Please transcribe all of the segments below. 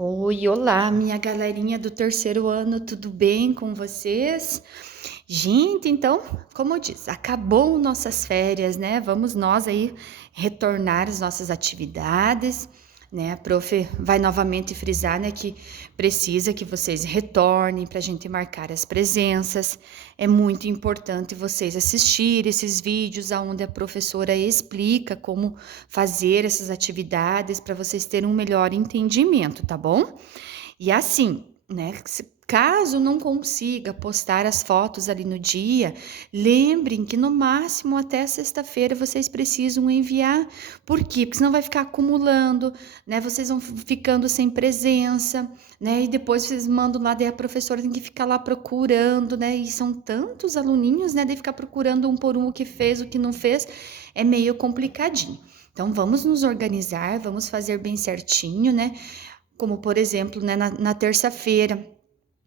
Oi, olá, minha galerinha do terceiro ano, tudo bem com vocês? Gente, então, como eu disse, acabou nossas férias, né? Vamos nós aí retornar às nossas atividades, né? A prof vai novamente frisar, né, que precisa que vocês retornem para a gente marcar as presenças. É muito importante vocês assistirem esses vídeos onde a professora explica como fazer essas atividades para vocês terem um melhor entendimento, tá bom? E assim, né, caso não consiga postar as fotos ali no dia, lembrem que no máximo até sexta-feira vocês precisam enviar. Por quê? Porque senão vai ficar acumulando, né? Vocês vão ficando sem presença, né? E depois vocês mandam lá, daí a professora tem que ficar lá procurando, né? E são tantos aluninhos, né? De ficar procurando um por um o que fez, o que não fez, é meio complicadinho. Então, vamos nos organizar, vamos fazer bem certinho, né? Como, por exemplo, né, na terça-feira,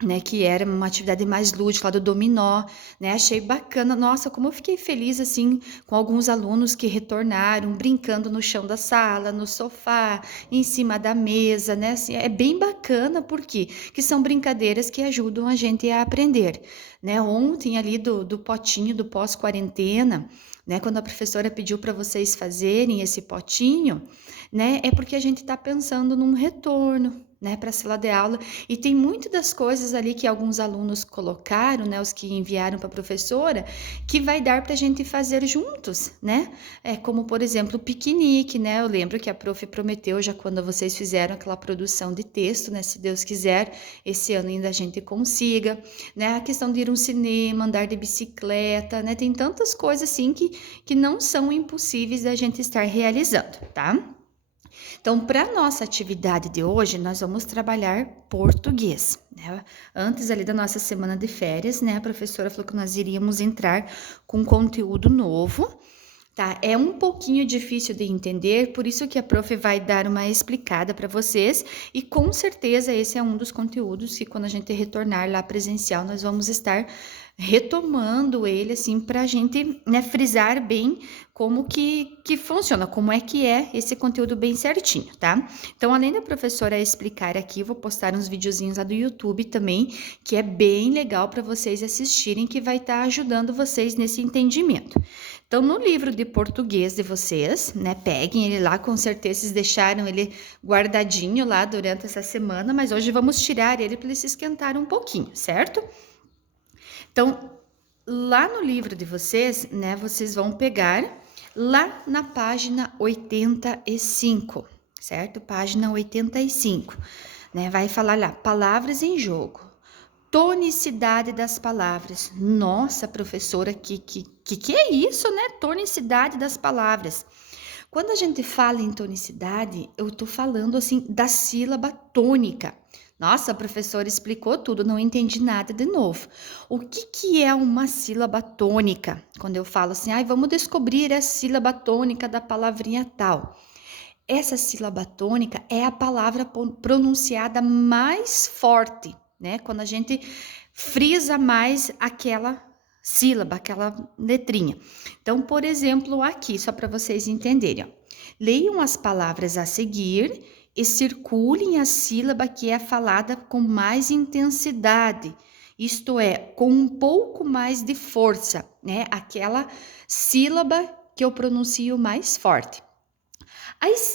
né, que era uma atividade mais lúdica, lá do dominó, né, achei bacana, nossa, como eu fiquei feliz, assim, com alguns alunos que retornaram, brincando no chão da sala, no sofá, em cima da mesa, né, assim, é bem bacana, por quê? Que são brincadeiras que ajudam a gente a aprender, né, ontem ali do potinho do pós-quarentena, né, quando a professora pediu para vocês fazerem esse potinho, né, é porque a gente está pensando num retorno, né, para a sala de aula, e tem muitas das coisas ali que alguns alunos colocaram, né, os que enviaram para a professora, que vai dar para a gente fazer juntos, né? Como, por exemplo, o piquenique, né? Eu lembro que a prof prometeu já quando vocês fizeram aquela produção de texto, né? Se Deus quiser, esse ano ainda a gente consiga, né? A questão de ir ao cinema, andar de bicicleta, né? Tem tantas coisas assim que não são impossíveis da gente estar realizando, tá? Então, para nossa atividade de hoje, nós vamos trabalhar português, né? Antes ali da nossa semana de férias, né, a professora falou que nós iríamos entrar com conteúdo novo, tá? É um pouquinho difícil de entender, por isso que a prof vai dar uma explicada para vocês, e com certeza esse é um dos conteúdos que quando a gente retornar lá presencial, nós vamos estar retomando ele, assim, para a gente, né, frisar bem como que funciona, como é esse conteúdo bem certinho, tá? Então, além da professora explicar aqui, vou postar uns videozinhos lá do YouTube também, que é bem legal para vocês assistirem, que vai estar ajudando vocês nesse entendimento. Então, no livro de português de vocês, né, peguem ele lá, com certeza vocês deixaram ele guardadinho lá durante essa semana, mas hoje vamos tirar ele para ele se esquentar um pouquinho, certo? Então, lá no livro de vocês, né, vocês vão pegar lá na página 85, certo? Página 85, né? Vai falar lá, palavras em jogo. Tonicidade das palavras. Nossa, professora, que é isso, né? Tonicidade das palavras. Quando a gente fala em tonicidade, eu tô falando assim da sílaba tônica. Nossa, a professora explicou tudo, não entendi nada de novo. O que é uma sílaba tônica? Quando eu falo assim, vamos descobrir a sílaba tônica da palavrinha tal. Essa sílaba tônica é a palavra pronunciada mais forte, né? Quando a gente frisa mais aquela sílaba, aquela letrinha. Então, por exemplo, aqui, só para vocês entenderem, ó. Leiam as palavras a seguir e circulem a sílaba que é falada com mais intensidade, isto é, com um pouco mais de força, né? Aquela sílaba que eu pronuncio mais forte.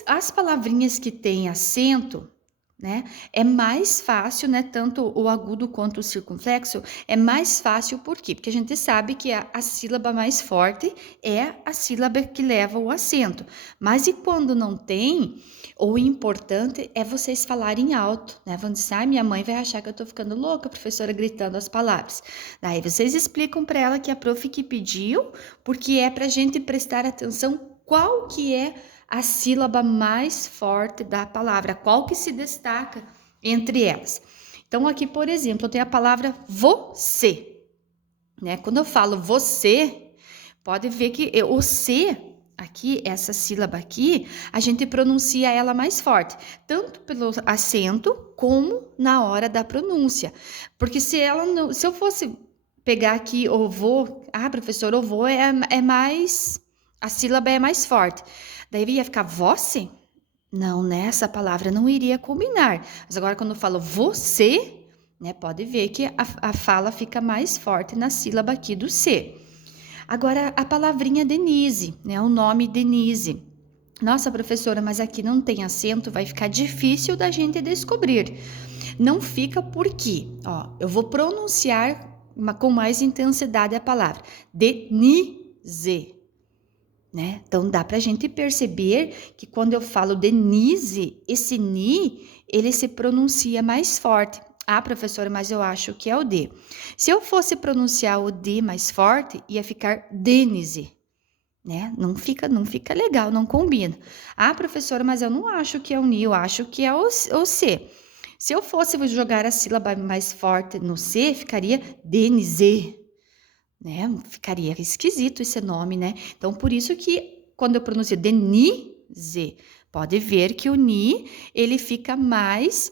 As palavrinhas que têm acento, né, é mais fácil, né, tanto o agudo quanto o circunflexo, é mais fácil por quê? Porque a gente sabe que a sílaba mais forte é a sílaba que leva o acento. Mas e quando não tem, o importante é vocês falarem alto, né? Vão dizer, minha mãe vai achar que eu tô ficando louca, a professora gritando as palavras. Daí vocês explicam para ela que a prof que pediu, porque é pra gente prestar atenção qual que é a sílaba mais forte da palavra, qual que se destaca entre elas. Então, aqui, por exemplo, eu tenho a palavra você, né? Quando eu falo você, pode ver que o C aqui, essa sílaba aqui, a gente pronuncia ela mais forte, tanto pelo acento como na hora da pronúncia. Porque se eu fosse pegar aqui o vou, professor, o vou é mais, a sílaba é mais forte. Daí ia ficar voce? Não, né? Essa palavra não iria combinar. Mas agora, quando eu falo você, né? Pode ver que a fala fica mais forte na sílaba aqui do C. Agora, a palavrinha Denise, né? O nome Denise. Nossa, professora, mas aqui não tem acento, vai ficar difícil da gente descobrir. Não fica por quê? Ó, eu vou pronunciar com mais intensidade a palavra. Denise. Né? Então dá para a gente perceber que quando eu falo Denise, esse ni, ele se pronuncia mais forte. Ah, professora, mas eu acho que é o D. Se eu fosse pronunciar o D mais forte, ia ficar Denise, né? Não fica legal, não combina. Ah, professora, mas eu não acho que é o ni, eu acho que é o C. Se eu fosse jogar a sílaba mais forte no C, ficaria Denise, né? Ficaria esquisito esse nome, né? Então, por isso que quando eu pronuncio Denise, pode ver que o ni, ele fica mais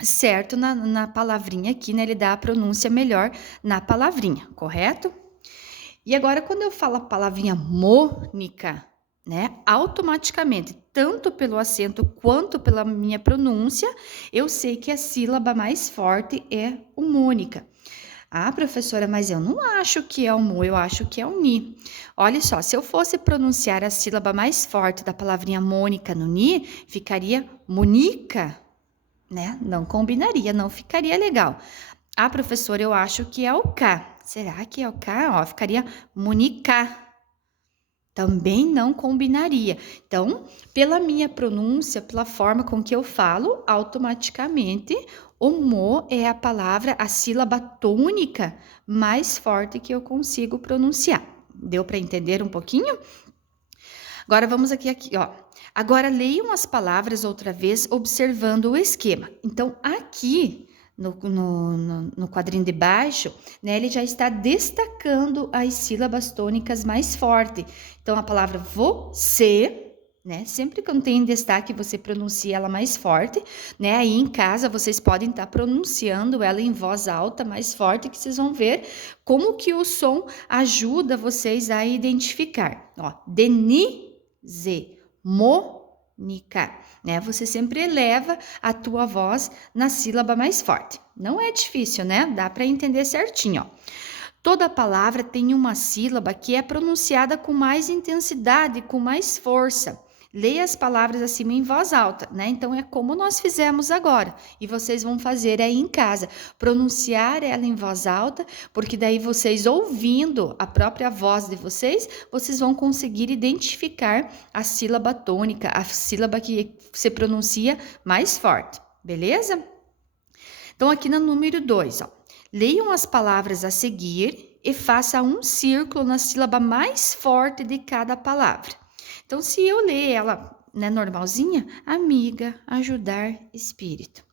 certo na palavrinha aqui, né? Ele dá a pronúncia melhor na palavrinha, correto? E agora, quando eu falo a palavrinha Mônica, né? Automaticamente, tanto pelo acento quanto pela minha pronúncia, eu sei que a sílaba mais forte é o Mônica. Ah, professora, mas eu não acho que é o mu, eu acho que é o ni. Olha só, se eu fosse pronunciar a sílaba mais forte da palavrinha Mônica no ni, ficaria Monica, né? Não combinaria, não ficaria legal. Ah, professora, eu acho que é o K. Será que é o K? Ó, ficaria Monica. Também não combinaria. Então, pela minha pronúncia, pela forma com que eu falo, automaticamente o mo é a palavra, a sílaba tônica mais forte que eu consigo pronunciar. Deu para entender um pouquinho? Agora vamos aqui, ó. Agora leiam as palavras outra vez, observando o esquema. Então, aqui no quadrinho de baixo, né, ele já está destacando as sílabas tônicas mais fortes. Então, a palavra você, né, sempre que não tem destaque, você pronuncia ela mais forte, né? Aí em casa vocês podem estar pronunciando ela em voz alta, mais forte, que vocês vão ver como que o som ajuda vocês a identificar. Ó, Denise, Mônica, né? Você sempre eleva a tua voz na sílaba mais forte. Não é difícil, né? Dá para entender certinho, ó. Toda palavra tem uma sílaba que é pronunciada com mais intensidade, com mais força. Leia as palavras acima em voz alta, né? Então é como nós fizemos agora. E vocês vão fazer aí em casa, pronunciar ela em voz alta, porque daí vocês ouvindo a própria voz de vocês, vocês vão conseguir identificar a sílaba tônica, a sílaba que se pronuncia mais forte, beleza? Então aqui no número 2, ó. Leiam as palavras a seguir e faça um círculo na sílaba mais forte de cada palavra. Então, se eu ler ela, né, normalzinha, amiga, ajudar, espírito.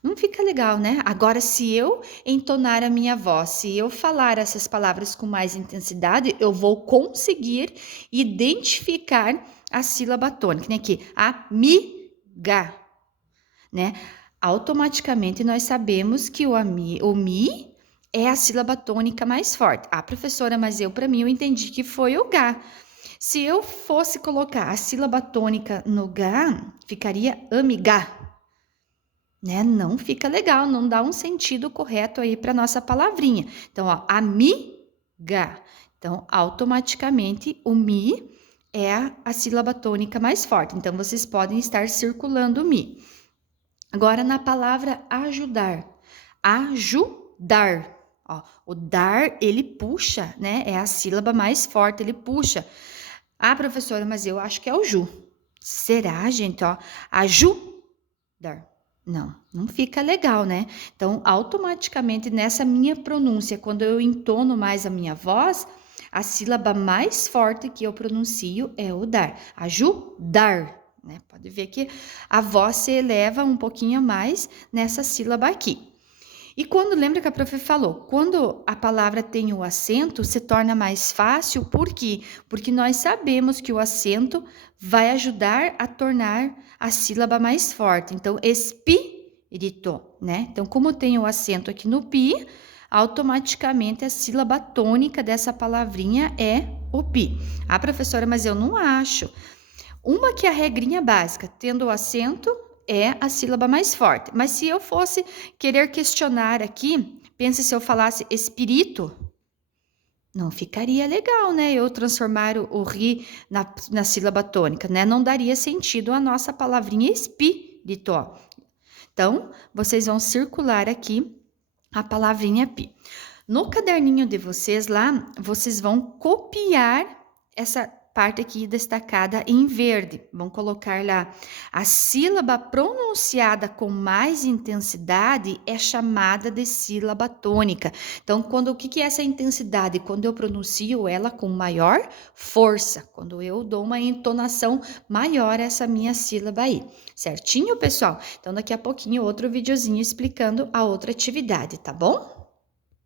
Não fica legal, né? Agora, se eu entonar a minha voz, se eu falar essas palavras com mais intensidade, eu vou conseguir identificar a sílaba tônica, né? Aqui, amiga, né? Automaticamente nós sabemos que o mi é a sílaba tônica mais forte. Ah, professora, mas para mim, eu entendi que foi o Gá. Se eu fosse colocar a sílaba tônica no Gá, ficaria amiga, né? Não fica legal, não dá um sentido correto aí para nossa palavrinha. Então, ó, amiga. Então, automaticamente, o mi é a sílaba tônica mais forte. Então, vocês podem estar circulando o mi. Agora, na palavra ajudar. Ajudar. Ó, o dar, ele puxa, né? É a sílaba mais forte, ele puxa. Ah, professora, mas eu acho que é o ju. Será, gente? Ó, ajudar. Não fica legal, né? Então, automaticamente, nessa minha pronúncia, quando eu entono mais a minha voz, a sílaba mais forte que eu pronuncio é o dar. Ajudar. Né? Pode ver que a voz se eleva um pouquinho mais nessa sílaba aqui. E quando, lembra que a prof falou, quando a palavra tem o acento, se torna mais fácil, por quê? Porque nós sabemos que o acento vai ajudar a tornar a sílaba mais forte. Então, espírito, né? Então, como tem o acento aqui no pi, automaticamente a sílaba tônica dessa palavrinha é o pi. Ah, professora, mas eu não acho. Uma que é a regrinha básica, tendo o acento é a sílaba mais forte. Mas se eu fosse querer questionar aqui, pense se eu falasse espírito, não ficaria legal, né? Eu transformar o ri na sílaba tônica, né? Não daria sentido a nossa palavrinha espírito. Então, vocês vão circular aqui a palavrinha pi. No caderninho de vocês lá, vocês vão copiar essa parte aqui destacada em verde. Vão colocar lá a sílaba pronunciada com mais intensidade é chamada de sílaba tônica. Então, o que é essa intensidade? Quando eu pronuncio ela com maior força, quando eu dou uma entonação maior a essa minha sílaba aí. Certinho, pessoal? Então, daqui a pouquinho outro videozinho explicando a outra atividade, tá bom?